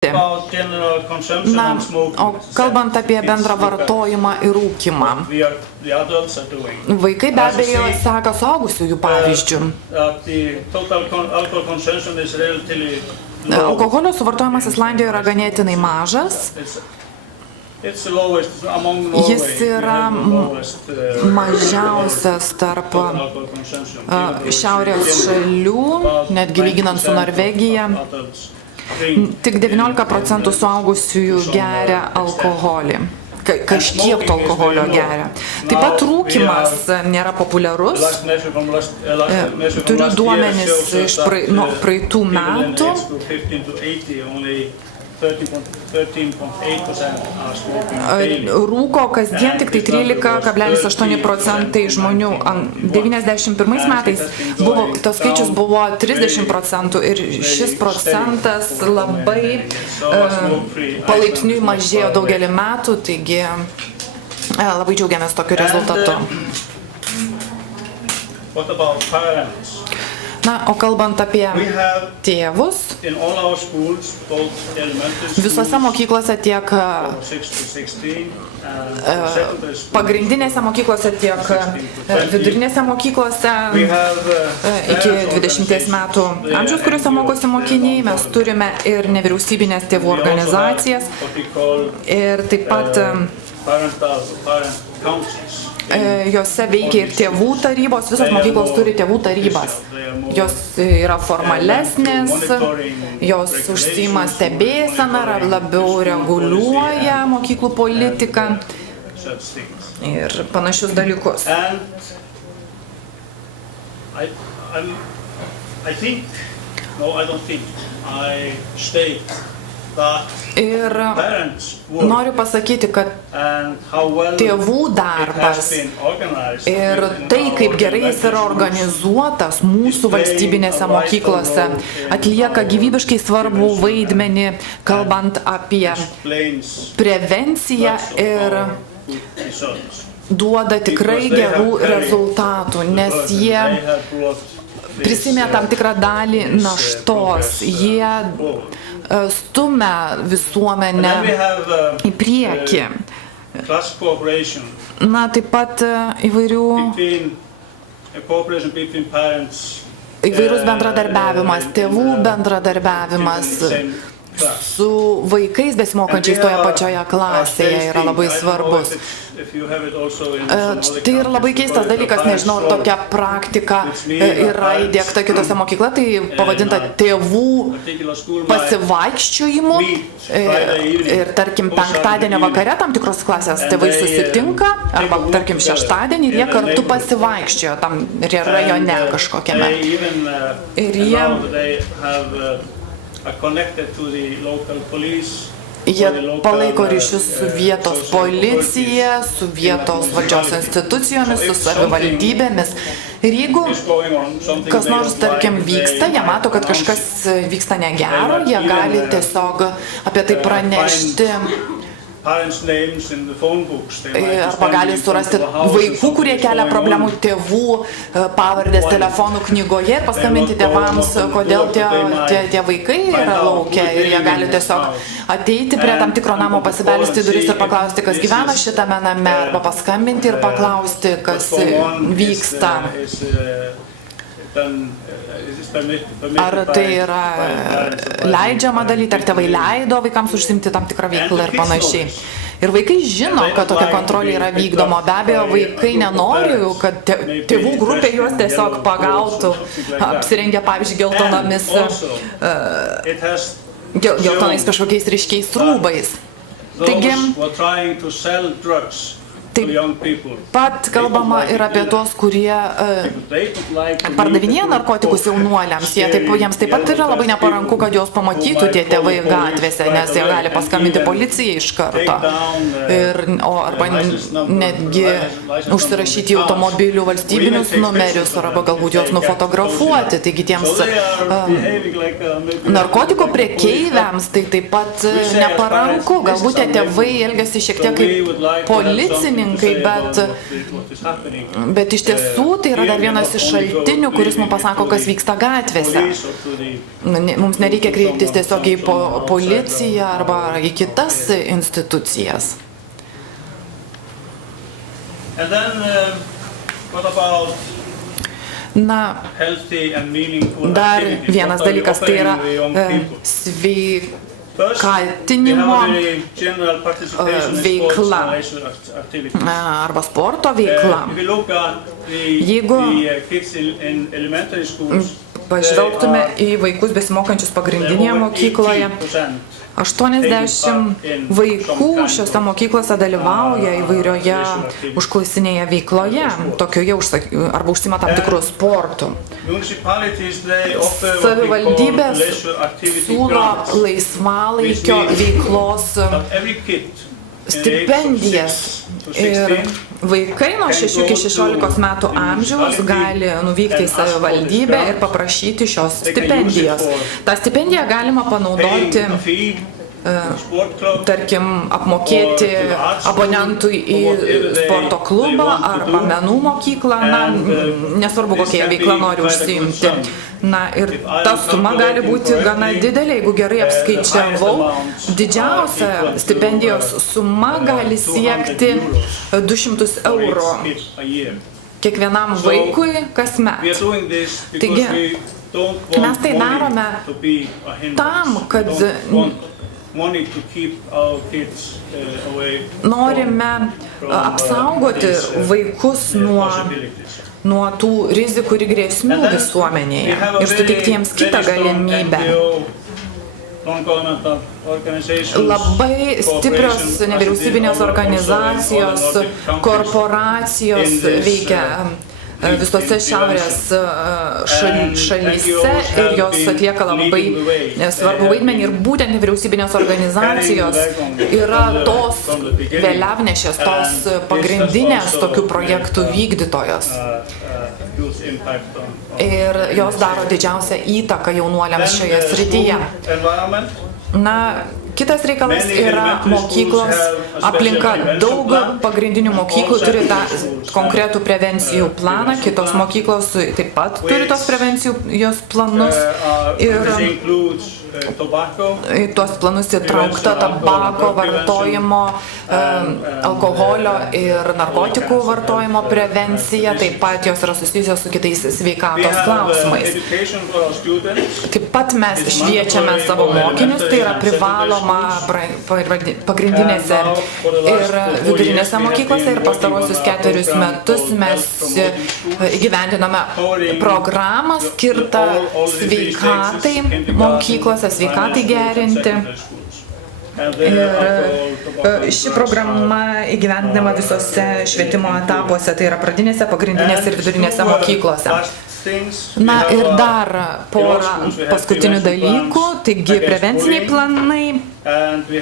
Na, o kalbant apie bendrą vartojimą ir rūkimą, vaikai be abejo seka suaugusiųjų pavyzdžių. Alkoholio suvartojimas Islandijoje yra ganėtinai mažas. Jis yra mažiausias tarp šiaurės šalių, netgi lyginant su Norvegija. Tik 19% suaugusiųjų geria alkoholį. Kažkiek to alkoholio geria. Taip pat rūkymas nėra populiarus. Turiu duomenis iš praeitų metų. Rūko kasdien tik tai 13,8% žmonių. 91 metais tas skaičius buvo 30% ir šis procentas labai palaipsniui mažėjo daugelį metų, taigi labai džiaugiamės tokiu rezultatu. Na, o kalbant apie tėvus, visose mokyklose tiek pagrindinėse mokyklose, tiek vidurinėse mokyklose iki 20 metų amžiaus, kuriuose mokosi mokiniai, mes turime ir nevyriausybinės tėvų organizacijas ir taip pat jose veikia ir tėvų tarybos, visos mokyklos turi tėvų tarybas. Jos yra formalesnės, jos užsiima stebėseną, labiau reguliuoja mokyklų politiką ir panašius dalykus. Ir noriu pasakyti, kad tėvų darbas ir tai, kaip gerai jis yra organizuotas mūsų valstybinėse mokyklose, atlieka gyvybiškai svarbų vaidmenį, kalbant apie prevenciją ir duoda tikrai gerų rezultatų, nes jie prisimė tam tikrą dalį naštos, jie stumia visuomenę į priekį. Na, taip pat įvairus bendradarbiavimas, tėvų bendradarbiavimas su vaikais besimokančiais toje pačioje klasėje yra labai svarbus. Tai yra labai keistas dalykas, nežinau, ar tokia praktika yra įdiegta kitose mokyklose, tai pavadinta tėvų pasivaikščiojimu ir tarkim penktadienio vakare tam tikros klasės tėvai susitinka arba tarkim šeštadienį ir jie kartu pasivaikščiojo tam rajone kažkokiame. Ir jie palaiko ryšius su vietos policija, su vietos valdžios institucijomis, su savivaldybėmis. Ir jeigu kas nors, tarkim, vyksta, jie mato, kad kažkas vyksta negero, jie gali tiesiog apie tai pranešti. Arba gali surasti vaikų, kurie kelia problemų, tėvų pavardės telefonų knygoje ir paskambinti tėvams, kodėl tie vaikai yra lauke. Ir jie gali tiesiog ateiti prie tam tikro namo, pasibelsti duris ir paklausti, kas gyvena šitame name, arba paskambinti ir paklausti, kas vyksta. Ar tai yra leidžiama daryti, ar tėvai leido vaikams užsiimti tam tikrą veiklą ir panašiai. Ir vaikai žino, kad tokia kontrolė yra vykdoma. Be abejo, vaikai nenori, kad tėvų grupė juos tiesiog pagautų, apsirengę, pavyzdžiui, geltonais kažkokiais ryškiais rūbais. Taigi, taip pat kalbama ir apie tos, kurie pardavinėja narkotikus jaunuoliams. Jiems taip pat yra labai neparanku, kad juos pamatytų tie tėvai gatvėse, nes jie gali paskambinti policijai iš karto. Arba netgi užsirašyti automobilių valstybinius numerius, arba galbūt juos nufotografuoti. Taigi tiems narkotikų prekeiviams tai taip pat neparanku. Galbūt tie tėvai elgiasi šiek tiek kaip policininkai. prekybininkai, bet iš tiesų tai yra dar vienas iš šaltinių, kuris mums pasako, kas vyksta gatvėse. Mums nereikia kreiptis tiesiog į policiją arba į kitas institucijas. Na, dar vienas dalykas, tai yra sveikatinimo veikla arba sporto veikla. Jeigu pažvelgtume į vaikus besimokančius pagrindinėje mokykloje, 80 vaikų šiose mokyklose dalyvauja įvairioje užklasinėje veikloje, tokioje arba užsima tam tikrų sportų. Savivaldybės siūlo laisvalaikio veiklos stipendijas ir vaikai nuo 6 iki 16 metų amžiaus gali nuvykti į savivaldybę ir paprašyti šios stipendijos. Ta stipendija galima panaudoti, tarkim, apmokėti abonentui į sporto klubą arba menų mokyklą, nesvarbu kokie veikla nori užsiimti. Na ir ta suma gali būti gana didelė, jeigu gerai apskaičiavau, didžiausia stipendijos suma gali siekti 200 eurų kiekvienam vaikui kasmet. Taigi, mes tai darome tam, kad norime apsaugoti vaikus nuo tų rizikų ir grėsmių visuomenėje ir suteikti jiems kitą galimybę. Labai stiprios nevyriausybinės organizacijos, korporacijos veikia visose šiaurės šalyse ir jos atlieka labai svarbu vaidmenį ir būtent nevyriausybinės organizacijos yra tos vėliavnešės, tos pagrindinės tokių projektų vykdytojos. Ir jos daro didžiausią įtaką jaunuoliams šioje srityje. Na, kitas reikalas yra mokyklos aplinka. Daug pagrindinių mokyklų turi tą konkretų prevencijų planą, kitos mokyklos taip pat turi tos prevencijos planus ir tuos planus įtraukta tabako vartojimo, alkoholio ir narkotikų vartojimo prevencija, taip pat jos yra susijusios su kitais sveikatos klausimais. Taip pat mes šviečiame savo mokinius, tai yra privaloma pagrindinėse ir vidurinėse mokyklose ir pastaruosius 4 metus mes įgyvendiname programą skirtą sveikatai mokyklose, sveikatai gerinti. Ir ši programa įgyvendinama visose švietimo etapuose, tai yra pradinėse, pagrindinėse ir vidurinėse mokyklose. Na ir dar porą paskutinių dalykų, taigi prevenciniai planai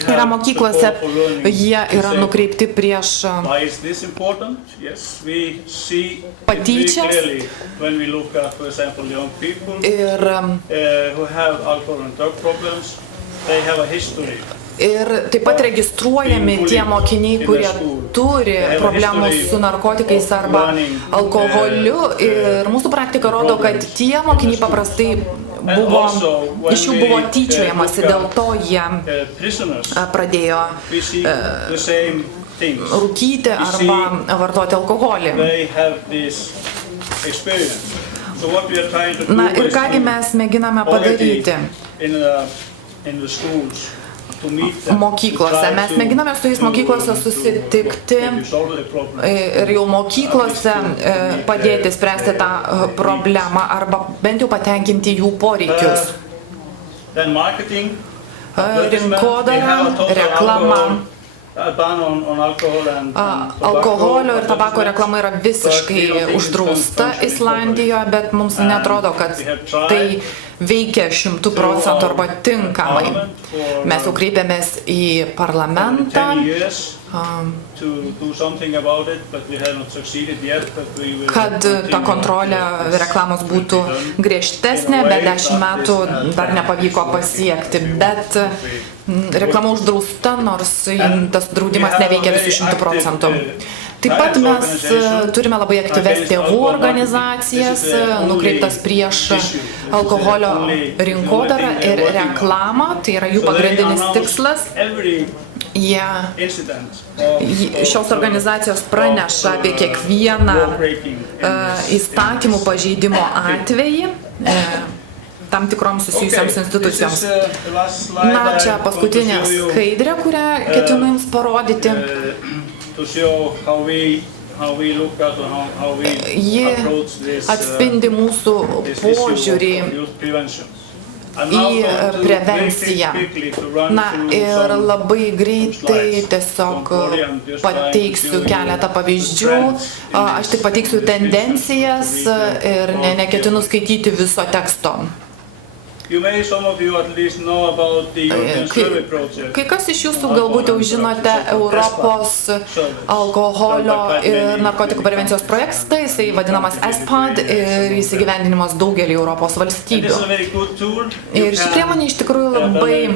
yra mokyklose, jie yra nukreipti prieš patyčias ir taip pat registruojami tie mokiniai, kurie turi problemų su narkotikais arba alkoholiu. Ir mūsų praktika rodo, kad tie mokiniai paprastai iš jų buvo tyčiojamasi, dėl to jie pradėjo rūkyti arba vartoti alkoholį. Na ir kągi mes mėginame padaryti mokyklose. Mes mėginame su jais mokyklose susitikti ir jau mokyklose padėti spręsti tą problemą arba bent jau patenkinti jų poreikius. Rinkodara, reklama. Alkoholio ir tabako reklama yra visiškai uždrausta Islandijoje, bet mums netrodo, kad tai veikia 100% arba tinkamai. Mes jau kreipėmės į parlamentą, kad ta kontrolė reklamos būtų griežtesnė, bet 10 metų dar nepavyko pasiekti. Bet reklama uždrausta, nors tas draudimas neveikia visų 100%. Taip pat mes turime labai aktyves tėvų organizacijas, nukreiptas prieš alkoholio rinkodarą ir reklamą, tai yra jų pagrindinis tikslas. Šios organizacijos praneša apie kiekvieną įstatymų pažeidimo atvejį tam tikroms susijusiams institucijoms. Na, čia paskutinė skaidrė, kurią ketinu jums parodyti. Ji atspindi mūsų požiūrį į prevenciją. Na ir labai greitai tiesiog pateiksiu keletą pavyzdžių. Aš tik pateiksiu tendencijas ir neketinu skaityti viso teksto. Kai kas iš jūsų galbūt jau žinote Europos alkoholio ir narkotikų prevencijos projektą, jisai vadinamas ESPAD ir įsigyvendinimas daugelį Europos valstybių. Ir ši priemonė iš tikrųjų labai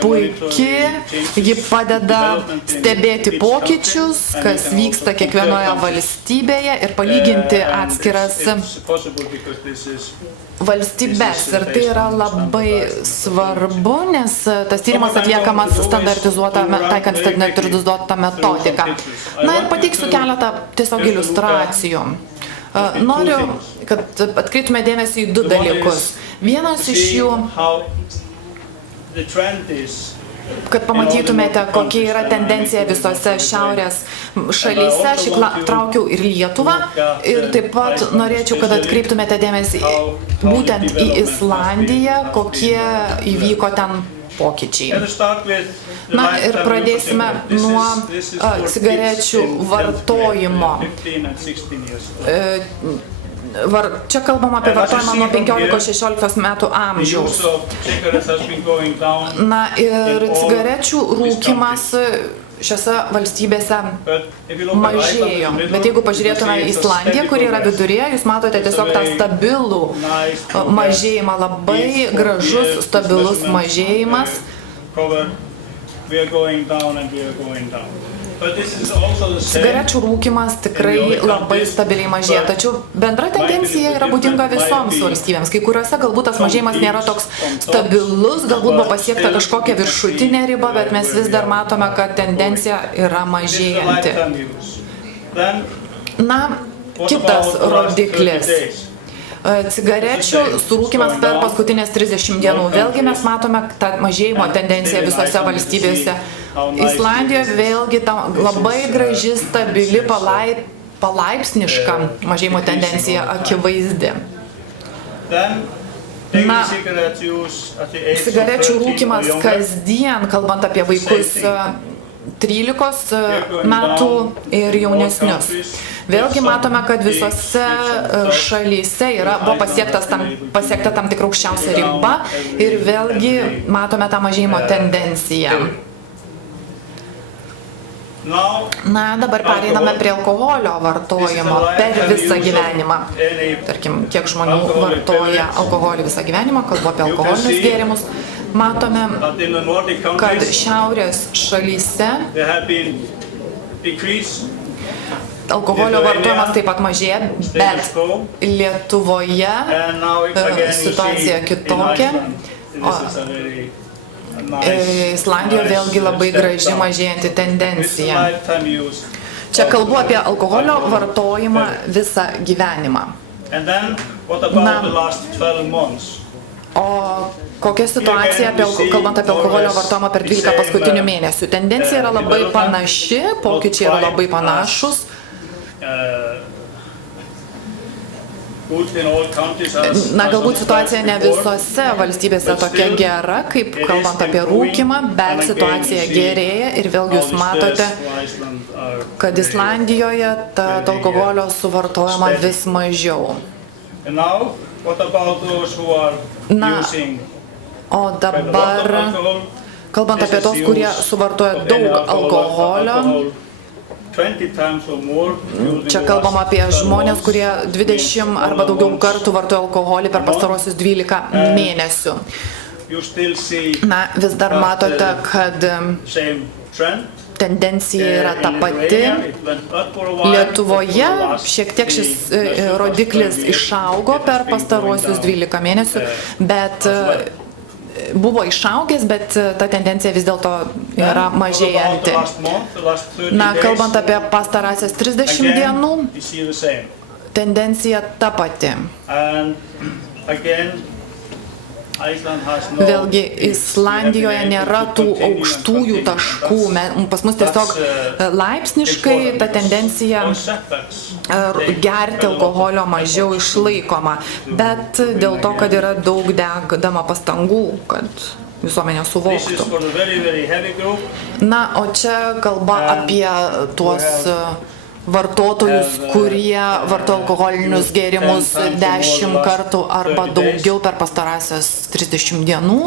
puikiai, ji padeda stebėti pokyčius, kas vyksta kiekvienoje valstybėje ir palyginti atskiras valstybės. Ir tai yra labai svarbu, nes tas tyrimas atliekamas taikant standartizuotą metodiką. Na ir pateiksiu keletą tiesiog iliustracijų. Noriu, kad atkreiptume dėmesį į du dalykus. Vienas iš jų, kad pamatytumėte, kokia yra tendencija visose šiaurės šalyse. Aš traukiau ir Lietuvą ir taip pat norėčiau, kad atkreiptumėte dėmesį būtent į Islandiją, kokie įvyko ten pokyčiai. Na ir pradėsime nuo cigarečių vartojimo. Čia kalbam apie vartojimą nuo 15-16 metų amžiaus. Na ir cigarečių rūkymas šiose valstybėse mažėjo. Bet jeigu pažiūrėtume į Islandiją, kuri yra viduryje, jūs matote tiesiog tą stabilų mažėjimą, labai gražus, stabilus mažėjimas. Cigarečių rūkymas tikrai labai stabiliai mažėja, tačiau bendra tendencija yra būdinga visoms valstybėms. Kai kuriuose galbūt tas mažėjimas nėra toks stabilus, galbūt buvo pasiekta kažkokia viršutinė riba, bet mes vis dar matome, kad tendencija yra mažėjanti. Na, kitas rodiklis. Cigarečių surūkymas per paskutinės 30 dienų. Vėlgi mes matome tą mažėjimo tendenciją visose valstybėse. Islandijoje vėlgi labai graži, stabili, palaipsniška mažėjimo tendencija akivaizdi. Na, cigarečių rūkymas kasdien, kalbant apie vaikus 13 metų ir jaunesnius. Vėlgi matome, kad visose šalyse buvo pasiekta tam tikra aukščiausia riba ir vėlgi matome tą mažėjimo tendenciją. Na, dabar pereiname prie alkoholio vartojimo per visą gyvenimą. Tarkim, kiek žmonių vartoja alkoholį visą gyvenimą, kalbu apie alkoholinius gėrimus. Matome, kad šiaurės šalyse alkoholio vartojimas taip pat mažėja, bet Lietuvoje situacija kitokia. Islandijoje vėlgi labai graži mažėjanti tendencija. Čia kalbu apie alkoholio vartojimą visą gyvenimą. Na, o kokia situacija, kalbant apie alkoholio vartojimą per 12 paskutinių mėnesių? Tendencija yra labai panaši, pokyčiai yra labai panašus. Na, galbūt situacija ne visose valstybėse tokia gera, kaip kalbant apie rūkymą, bet situacija gerėja ir vėlgi jūs matote, kad Islandijoje alkoholio suvartojama vis mažiau. Na, o dabar, kalbant apie tos, kurie suvartoja daug alkoholio, čia kalbam apie žmonės, kurie 20 arba daugiau kartų vartoja alkoholį per pastarosius 12 mėnesių. Na, vis dar matote, kad tendencija yra ta pati. Lietuvoje šiek tiek šis rodiklis išaugo per pastaruosius 12 mėnesių, bet buvo išaugęs, bet ta tendencija vis dėlto yra mažėjanti. Na, kalbant apie pastarąsias 30 dienų, tendencija ta pati. Vėlgi, Islandijoje nėra tų aukštųjų taškų. Pas mus tiesiog laipsniškai ta tendencija gerti alkoholio mažiau išlaikoma. Bet dėl to, kad yra daug dedama pastangų, kad visuomenė suvoktų. Na, o čia kalba apie tuos vartotojus, kurie vartoja alkoholinius gėrimus 10 kartų arba daugiau per pastarąsias 30 dienų.